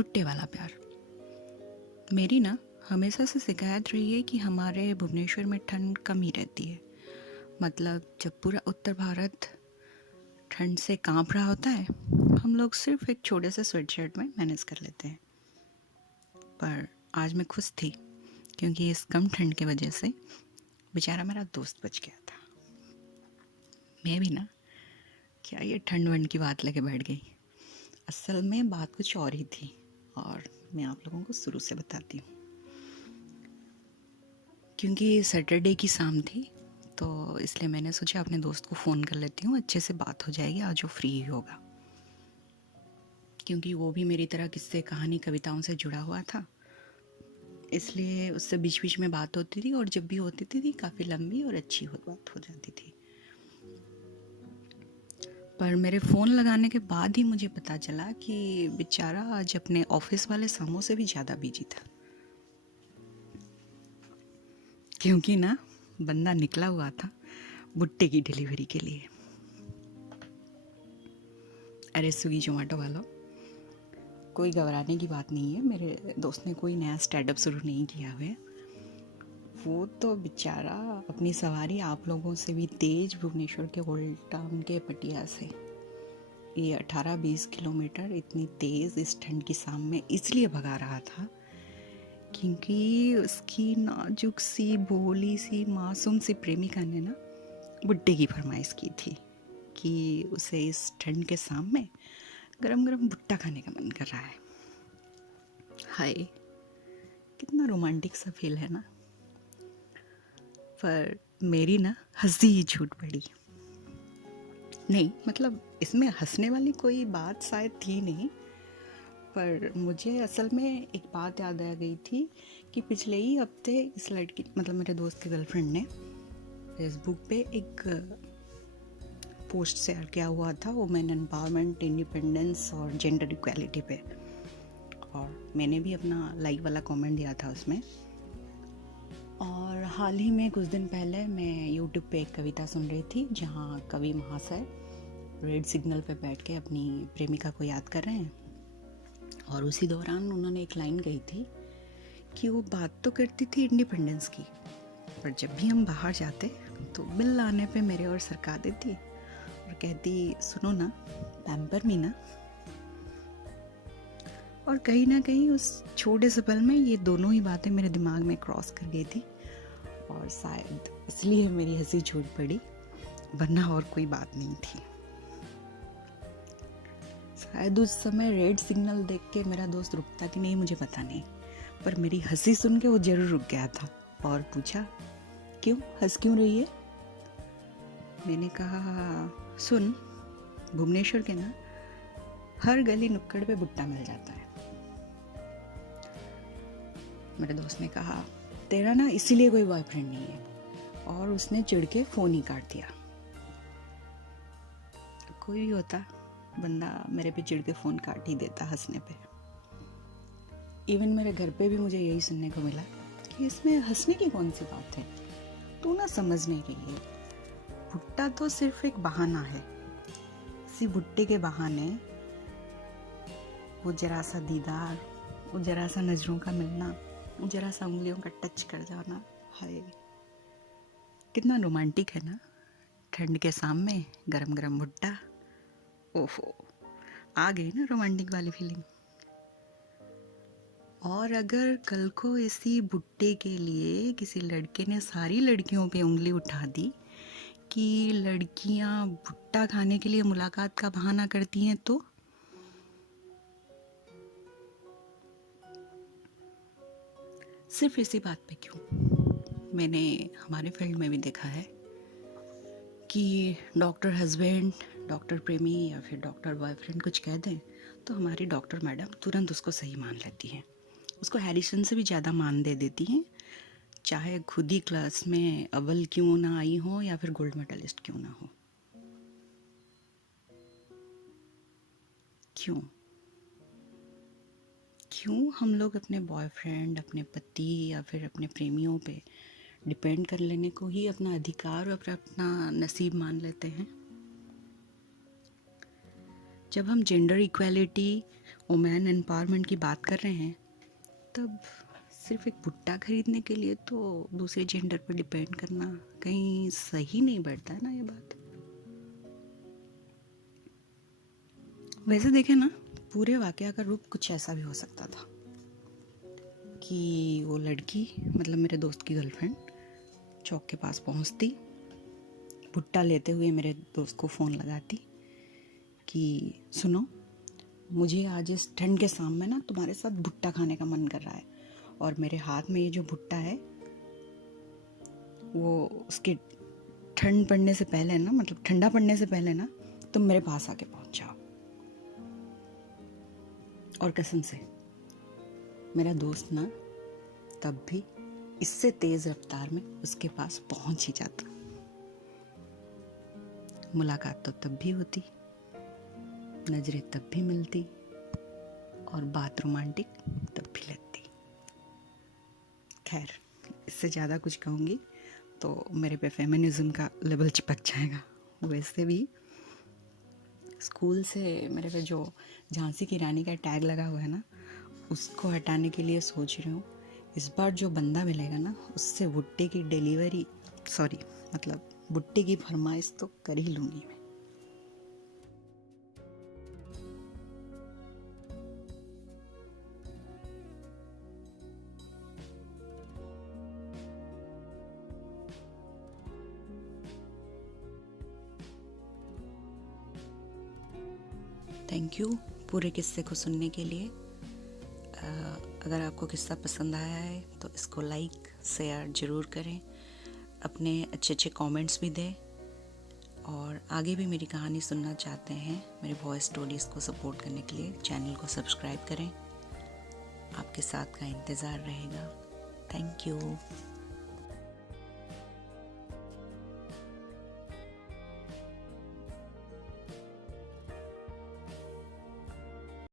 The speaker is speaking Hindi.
भुट्टे वाला प्यार। मेरी ना हमेशा से शिकायत रही है कि हमारे भुवनेश्वर में ठंड कम ही रहती है। मतलब जब पूरा उत्तर भारत ठंड से कांप रहा होता है, हम लोग सिर्फ एक छोटे से स्वेटशर्ट में मैनेज कर लेते हैं। पर आज मैं खुश थी क्योंकि इस कम ठंड की वजह से बेचारा मेरा दोस्त बच गया था। मैं भी ना क्या ये ठंड वंड की बात लेके बैठ गई। असल में बात कुछ और ही थी और मैं आप लोगों को शुरू से बताती हूँ। क्योंकि सैटरडे की शाम थी तो इसलिए मैंने सोचा अपने दोस्त को फ़ोन कर लेती हूँ, अच्छे से बात हो जाएगी, आज वो फ्री ही होगा। क्योंकि वो भी मेरी तरह किस्से कहानी कविताओं से जुड़ा हुआ था, इसलिए उससे बीच बीच में बात होती थी और जब भी होती थी काफ़ी लंबी और अच्छी बात हो जाती थी। पर मेरे फ़ोन लगाने के बाद ही मुझे पता चला कि बेचारा आज अपने ऑफिस वाले समों से भी ज़्यादा बिजी था। क्योंकि ना बंदा निकला हुआ था भुट्टे की डिलीवरी के लिए। अरे स्विगी जोमेटो वालों, कोई घबराने की बात नहीं है। मेरे दोस्त ने कोई नया स्टार्टअप शुरू नहीं किया हुआ है। वो तो बेचारा अपनी सवारी आप लोगों से भी तेज भुवनेश्वर के ओल्ड टाउन के पटिया से ये 18-20 किलोमीटर इतनी तेज़ इस ठंड की शाम में इसलिए भगा रहा था क्योंकि उसकी नाजुक सी भोली सी मासूम सी प्रेमिका ने ना भुट्टे की फरमाइश की थी कि उसे इस ठंड के शाम में गरम गरम भुट्टा खाने का मन कर रहा है। हाय, कितना रोमांटिक सा फील है ना। पर मेरी ना हंसी ही छूट पड़ी। नहीं मतलब इसमें हंसने वाली कोई बात शायद थी नहीं, पर मुझे असल में एक बात याद आ गई थी कि पिछले ही हफ्ते इस लड़की मतलब मेरे दोस्त की गर्लफ्रेंड ने फेसबुक पे एक पोस्ट शेयर किया हुआ था वुमेन एम्पावरमेंट, इंडिपेंडेंस और जेंडर इक्वालिटी पे, और मैंने भी अपना लाइक वाला कमेंट दिया था उसमें। और हाल ही में कुछ दिन पहले मैं यूट्यूब पे एक कविता सुन रही थी जहाँ कवि महाशय रेड सिग्नल पे बैठ के अपनी प्रेमिका को याद कर रहे हैं, और उसी दौरान उन्होंने एक लाइन कही थी कि वो बात तो करती थी इंडिपेंडेंस की, पर जब भी हम बाहर जाते तो बिल आने पे मेरे और सरका देती और कहती सुनो ना, पैम्पर मी ना। और कहीं ना कहीं उस छोटे से पल में ये दोनों ही बातें मेरे दिमाग में क्रॉस कर गई थी और शायद इसलिए मेरी हंसी छूट पड़ी, वरना और कोई बात नहीं थी। शायद उस समय रेड सिग्नल देख के मेरा दोस्त रुकता कि नहीं मुझे पता नहीं, पर मेरी हंसी सुन के वो जरूर रुक गया था और पूछा क्यों, हंस क्यों रही है। मैंने कहा सुन, भुवनेश्वर के ना हर गली नुक्कड़ पे भुट्टा मिल जाता है। मेरे दोस्त ने कहा तेरा ना इसीलिए कोई बॉयफ्रेंड नहीं है, और उसने चिढ़ के फ़ोन ही काट दिया। कोई भी होता बंदा मेरे पे चिढ़ के फ़ोन काट ही देता हंसने पे। इवन मेरे घर पे भी मुझे यही सुनने को मिला कि इसमें हंसने की कौन सी बात है, तू ना समझ नहीं रही है, भुट्टा तो सिर्फ एक बहाना है। इसी भुट्टे के बहाने वो जरा सा दीदार, वो जरा सा नज़रों का मिलना, वो जरा सा उंगलियों का टच कर जाना, हाय कितना रोमांटिक है ना। ठंड के सामने गरम गरम भुट्टा, ओहो आ गई ना रोमांटिक वाली फीलिंग। और अगर कल को इसी भुट्टे के लिए किसी लड़के ने सारी लड़कियों पे उंगली उठा दी कि लड़कियां भुट्टा खाने के लिए मुलाकात का बहाना करती हैं, तो सिर्फ इसी बात पे क्यों। मैंने हमारे फील्ड में भी देखा है कि डॉक्टर हस्बैंड, डॉक्टर प्रेमी या फिर डॉक्टर बॉयफ्रेंड कुछ कह दें तो हमारी डॉक्टर मैडम तुरंत उसको सही मान लेती हैं, उसको हैरिसन से भी ज़्यादा मान दे देती हैं, चाहे खुद ही क्लास में अव्वल क्यों ना आई हो या फिर गोल्ड मेडलिस्ट क्यों ना हो। क्यों क्यों हम लोग अपने बॉयफ्रेंड, अपने पति या फिर अपने प्रेमियों पे डिपेंड कर लेने को ही अपना अधिकार और अपना नसीब मान लेते हैं। जब हम जेंडर इक्वालिटी, वुमेन एम्पावरमेंट की बात कर रहे हैं, तब सिर्फ एक भुट्टा खरीदने के लिए तो दूसरे जेंडर पर डिपेंड करना कहीं सही नहीं बैठता है ना ये बात। वैसे देखें ना, पूरे वाकया का रूप कुछ ऐसा भी हो सकता था कि वो लड़की, मतलब मेरे दोस्त की गर्लफ्रेंड, चौक के पास पहुंचती, भुट्टा लेते हुए मेरे दोस्त को फ़ोन लगाती कि सुनो, मुझे आज इस ठंड के शाम में ना तुम्हारे साथ भुट्टा खाने का मन कर रहा है, और मेरे हाथ में ये जो भुट्टा है वो उसके ठंड पड़ने से पहले ना, मतलब ठंडा पड़ने से पहले ना तुम मेरे पास आके पहुंच जाओ। और कसम से मेरा दोस्त ना तब भी इससे तेज रफ्तार में उसके पास पहुंच ही जाता। मुलाकात तो तब भी होती, नजरें तब भी मिलती, और बात रोमांटिक तब भी लगती। खैर, इससे ज़्यादा कुछ कहूँगी तो मेरे पे फेमिनिज्म का लेवल चिपक जाएगा। वैसे भी स्कूल से मेरे पे जो झांसी की रानी का टैग लगा हुआ है ना, उसको हटाने के लिए सोच रही हूँ। इस बार जो बंदा मिलेगा ना, उससे भुट्टे की डिलीवरी, सॉरी मतलब भुट्टे की फरमाइश तो कर ही लूँगी मैं। थैंक यू पूरे किस्से को सुनने के लिए। अगर आपको किस्सा पसंद आया है तो इसको लाइक शेयर ज़रूर करें, अपने अच्छे अच्छे कमेंट्स भी दें, और आगे भी मेरी कहानी सुनना चाहते हैं, मेरे वॉइस स्टोरीज़ को सपोर्ट करने के लिए चैनल को सब्सक्राइब करें। आपके साथ का इंतज़ार रहेगा। Thank you.